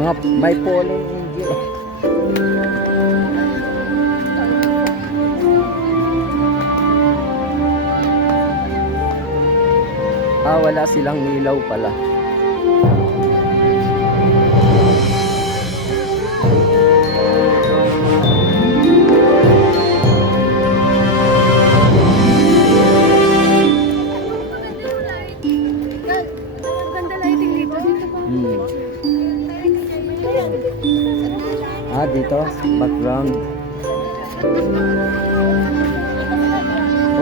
Mga may fallen angel. Wala silang ilaw pala. Dito, background.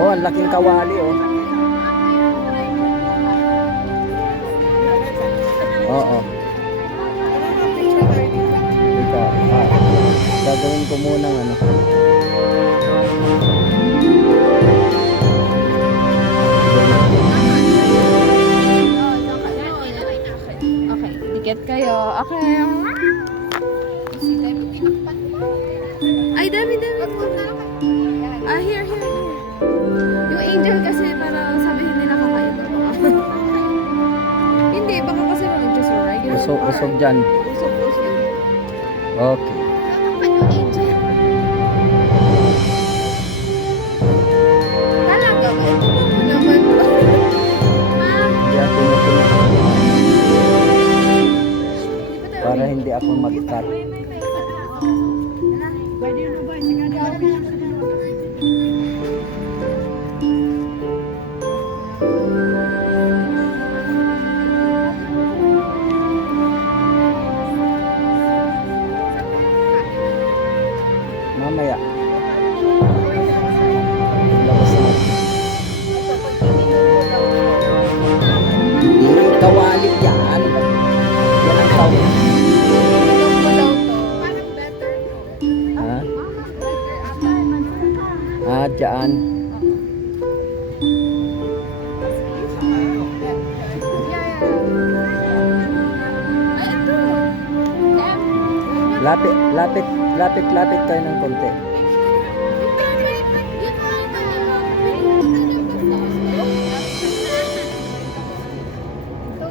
Ang laking kawali, Oo. Dito, gagawin ko muna ano. Okay, dikit kayo. Okay. Ay, dami. Here. Yung angel kasi para sabihin nila kakaiba. Hindi, baka kasi religious or regular. Usog dyan. Usog. Okay. Tatakpan yung angel. Talaga ba? Ito ba mo naman? Hindi ako matulog. Para hindi ako mag-cut. Mamaya. Labas na. Hindi, kawali yan. Yan ang tawag. Dyan. Lapit tayo ng konti.